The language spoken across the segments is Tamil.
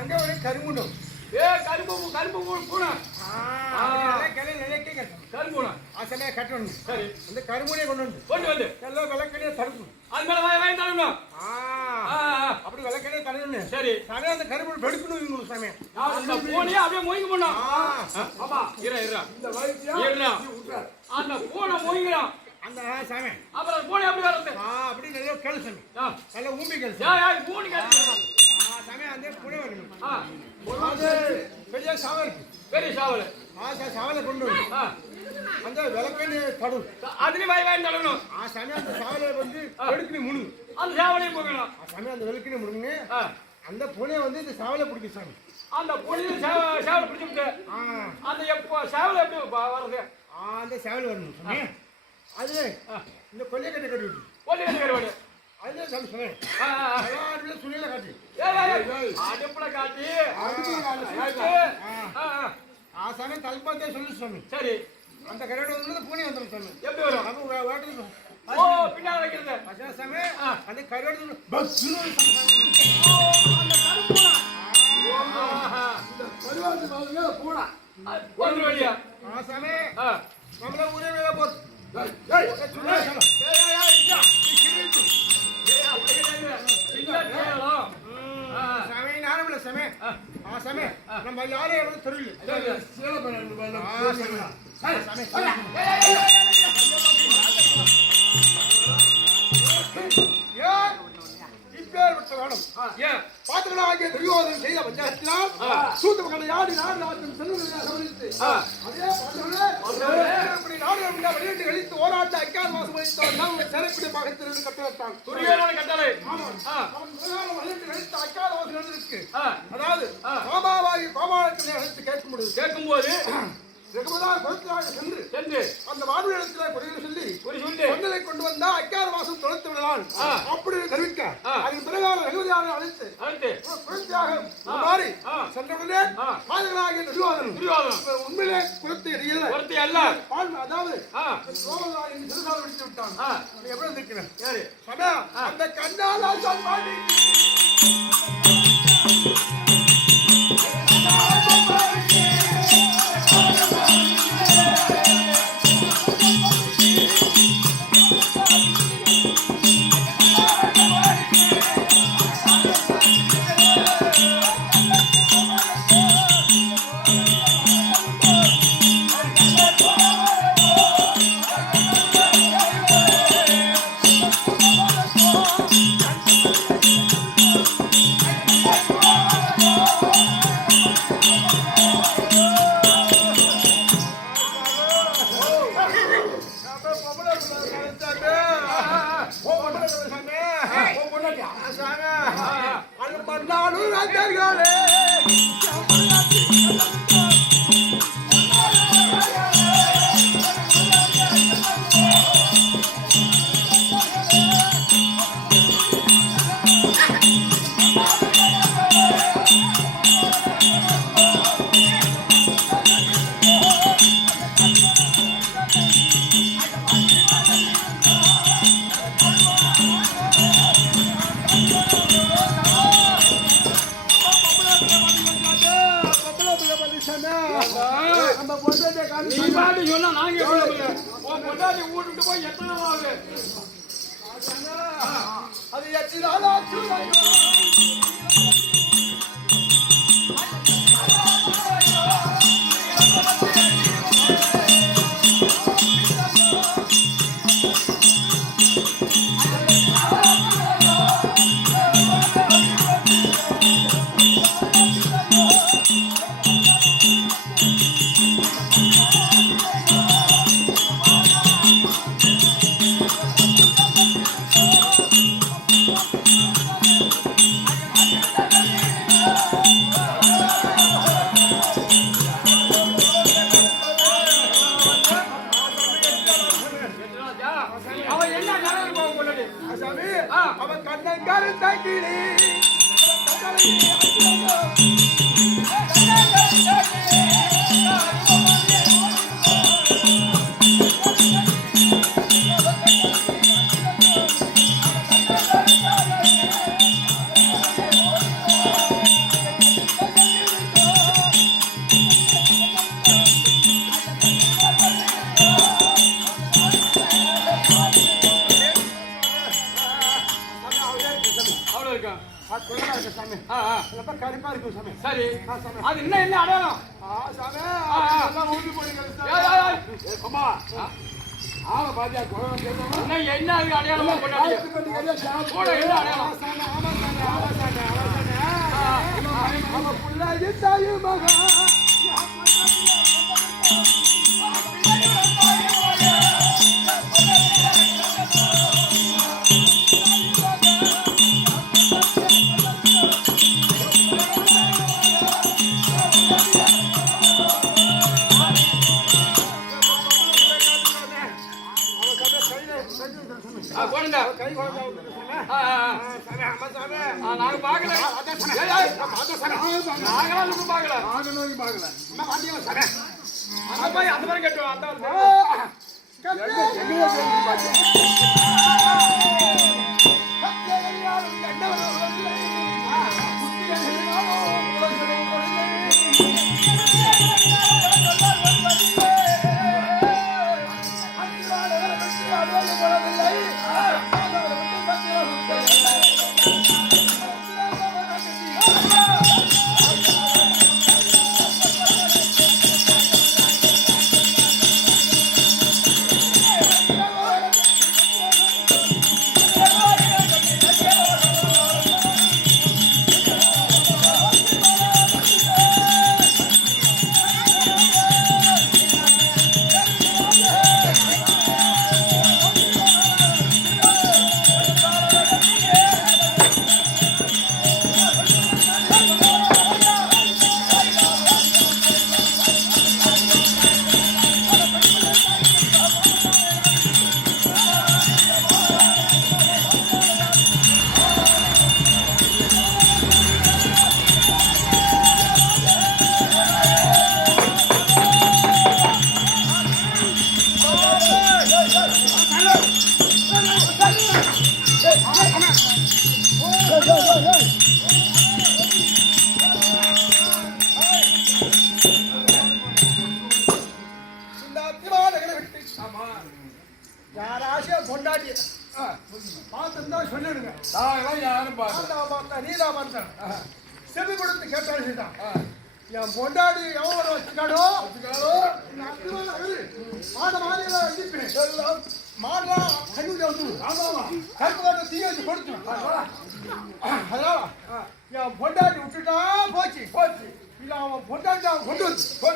அங்க ஒரு கரும்புணும். கரும்பு பூனை. கரும்புனா ஆசையா கட்டணும். சரி, அந்த கரும்புனே கொண்டு வந்து எல்லாம் விளக்கணையே தடுக்கணும். அது மேல வாங்கி தரணும். அப்படி விளக்கணையே தடணும். சரி, அதே அந்த கரும்பு வெடுக்கணும் இவங்களுக்கு சமயம். அந்த பூனையை அப்படியே மொய்ங்க பண்ணோம். ஆமா, அந்த பூனை மொய்ங்கிறான் அந்த சமயம். அப்புறம் பூனை எப்படி வர்றது? அப்படி நல்லா கேளு சாமி, நல்லா ஊம்பி கேளு பூனை கேள்வி சமயம். அந்த பூனை வரணும். பெரிய சாவல் இருக்கு, பெரிய சாவல். சாவலை கொண்டு அந்த விளக்கணி தடு அதுலயும் வாங்கி தரணும். சமயம் அந்த சாவலை வந்து வெடுக்கணி முழுங்கு. அந்த சாவலையும் போகணும். சமயம் அந்த வெளுக்கணி முழுங்கு அந்த பூனையை வந்து இந்த சாவலை பிடிக்கும் சாமி. அந்த பூனையை சேவலை பிடிச்சிட்டு அந்த எப்போ சேவலை எப்படி வர்றது? அந்த சேவல் வரணும் சாமி. அது இந்த கொல்லைக்கட்டை கட்டி விட்டு கருவாடு அதுதான் சாமி சொன்னேன். சுழியில காட்டி அடுப்புல காட்டி சமயம் தல்பாத்தே சொல்லு சாமி. சரி, அந்த கருவாடு வந்து பூனை வந்துடும் சாமி. எப்படி வரும்? பின்னால வைக்கிறது சமயம். அந்த கருவாடு பூனா சமயம் நம்மள ஊரே போட்டு நம்ம யாரே தெரியல. பாத்துக்கலாம் ஆகிய துரியோதனன் செய்த பஞ்சாயத்தினால் சூத்தமக்களை யாடி நாடு நாட்டும் செல்வதாக கவனித்து அதே நாடு வெளியிட்டு கழித்து ஓராட்ட அக்காத மாசம் வைத்தோம் நாங்கள் சிறைப்பிடி பகத்திலிருந்து கட்டளைத்தான் துரியோதனன் கட்டளை. வெளியிட்டு கழித்து அக்காத மாசம் இருக்கு. அதாவது கோபாவாகி கோபாலத்திலே அழைத்து கேட்கும்போது சென்று அந்த வாழ்விடத்திலே சொல்லி கொண்டு வந்தா அக்காத மாசம் தொலைத்து விடலாம் அப்படி தெரிவிக்க அதன் பிரகாரம் ரகுதியாக அழைத்து மாறி சென்றவுடனே பாதகனாகிய துரியோதனன் உண்மையிலே குலத்தை அல்ல அதாவது விடுத்து விட்டான். எப்படி இருக்கிறேன் அந்த கண்ணால் ரொம்ப கடுப்பா இருக்கு சாமி. சரி சாமி. அது என்ன அடையாளம்? சாமி ஆ. எல்லாம் ஊதி போடுங்க ஏய், ஏய், ஏய். ஏ அம்மா ஆமா பாத்தியா கோவம் கேட்கணும். என்ன அதுக்கு அடையாளமா கொண்டாடி கூட என்ன அடையாளம்? சாமி ஆமா சாமி ஆமா சாமி ஆமா சாமி அவ புள்ளாயி தாயி மகா போடுங்க. கை குழந்தை வந்து சாமி. சாமி ஆமா சாமி. நாங்க பார்க்கல. அதான் சாமி. ஏய், ஏய். அதான் சாமி. நாங்களாம் இன்னும் பார்க்கல. நாங்க நோய் பார்க்கல. அம்மா பாத்தீங்களா சாமி? அந்த மாதிரி கட்டுவோம் அந்த மாதிரி. எங்க பாத்தீங்க? யாராச்சும் பொண்டாட்டி பார்த்துருந்தா சொல்லிடுங்க. யாரும் நீதான் பார்த்தேன் செவி கொடுத்து கேட்டாலும் தான் என் பொண்டாடி எவ்வளோ வச்சுக்காடோ மாட மாதிரியெல்லாம் அடிப்பேன் மாடலாம் கண்ணு வந்து கருப்பு தீ வச்சு கொடுத்து அதான் என் பொண்டாடி விட்டுட்டா போச்சு போச்சு இல்லை அவன் பொண்டாட்டி அவன் கொண்டு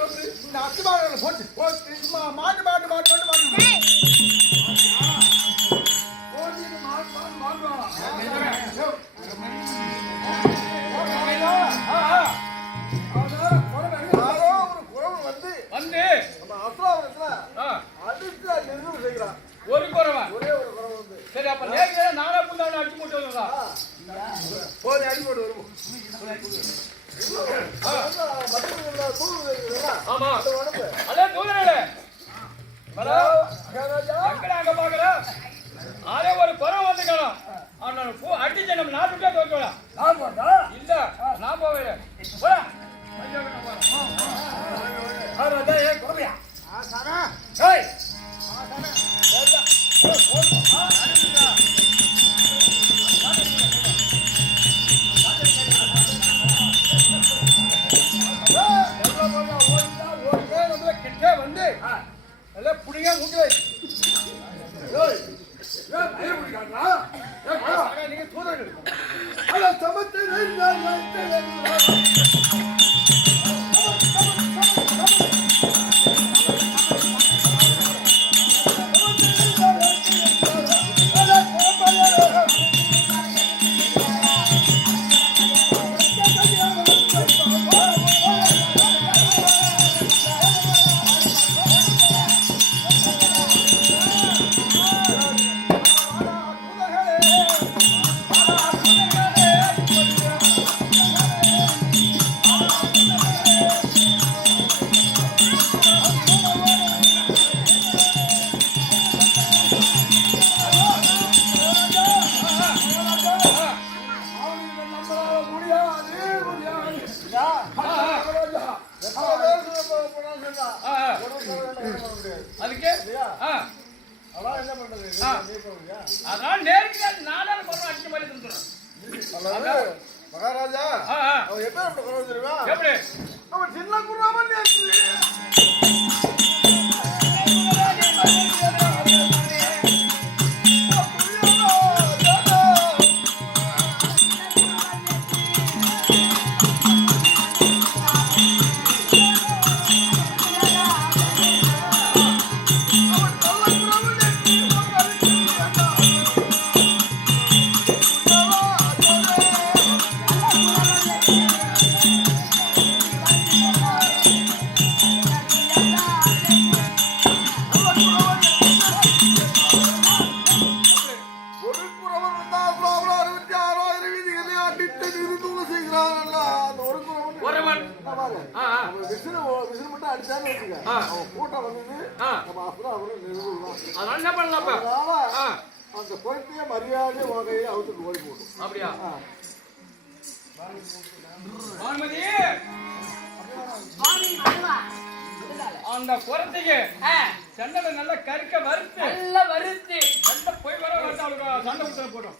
வந்து இந்த அத்துமாரில் போட்டு சும்மா மாட்டு மாட்டு மாட்டு மாட்டு மாட்டு ஒரு குறவா சரி அப்ப நேரே நானா புண்டான அடிச்சு போட்டு வந்தா போய் அடி போடு வருவோம். ஆமா அதே தூதரே பரா எங்கடா அங்க பாக்குற அதே ஒரு குறவ வந்துக்கலாம் அவன அடிச்சு நம்ம நாட்டுக்கே தோக்கலாம் நான் போடா இல்ல நான் போவேன் போடா அரடா ஏ கோபியா சாரா ஏய் வந்து எல்லாம் புடிங்க மூக்கல நீங்க தூதர்கள் அதுக்கு அதான் நேருக்கு நானே அடிச்ச மாதிரி தந்துடுறேன் மகாராஜா அவன் எப்ப அப்படி குறவு தெரியுமா? எப்படி அவன் சின்ன குறாம அந்த குழந்தைய மரியாதை வகையை அவுத்துட்டு ஓடி போடும். அப்படியா பானுமதி அந்த குரத்துக்கு சண்டை நல்லா கருக்க வறுத்து நல்ல போய் வர வந்து அவளுக்கு சண்டை விட்டு போடும்.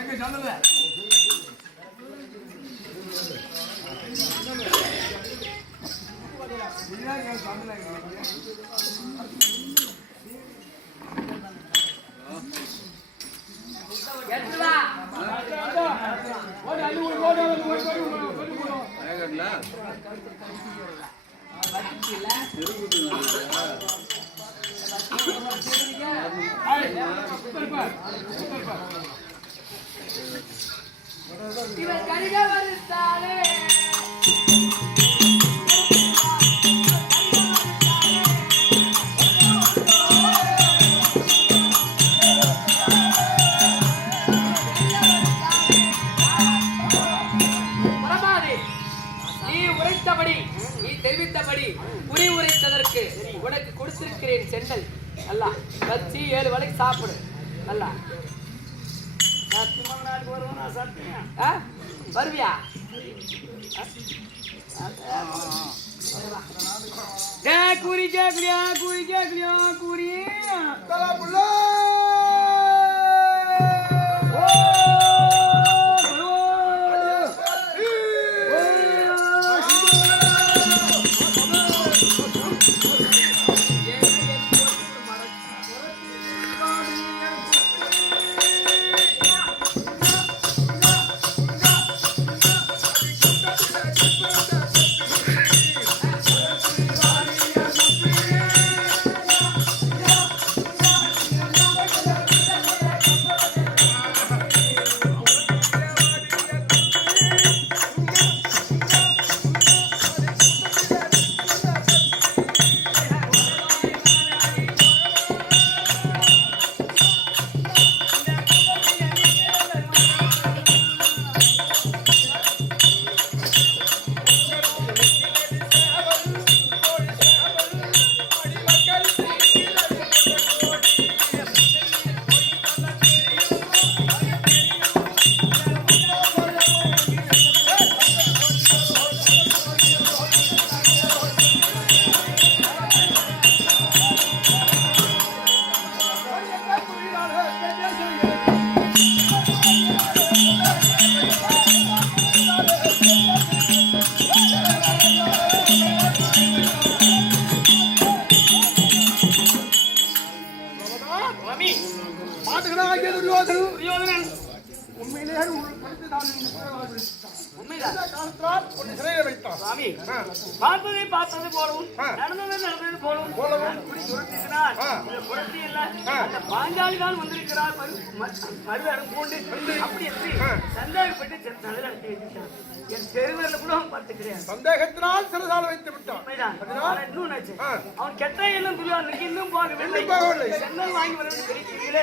எங்க சண்டை இவர் கரிக வருத்தாலே உரைத்ததற்கு உனக்கு கொடுத்திருக்கிறேன் செண்டல் அல்ல கச்சி 7 வேளைக்கு சாப்பிடு அல்ல வருவியா கூறி கேக்குறியா கூறி கேக்குறியா கூறி பார்த்தது போலும் நடந்தது போலும் பாஞ்சாலி தான் வந்திருக்கிறார் மறுவரம் பூண்டு அப்படி என்று சந்தேகப்பட்டு நடத்தி வச்சிருக்கார். என் தெருவில் கூட பார்த்துக்கிறேன். சந்தேகத்தினால் சிறசால வைத்து விட்டான். அவன் கெட்ட எண்ணம் இன்னும் போகவில்லை. சென்னல் வாங்கி வருவது கிடைக்கிறீர்களே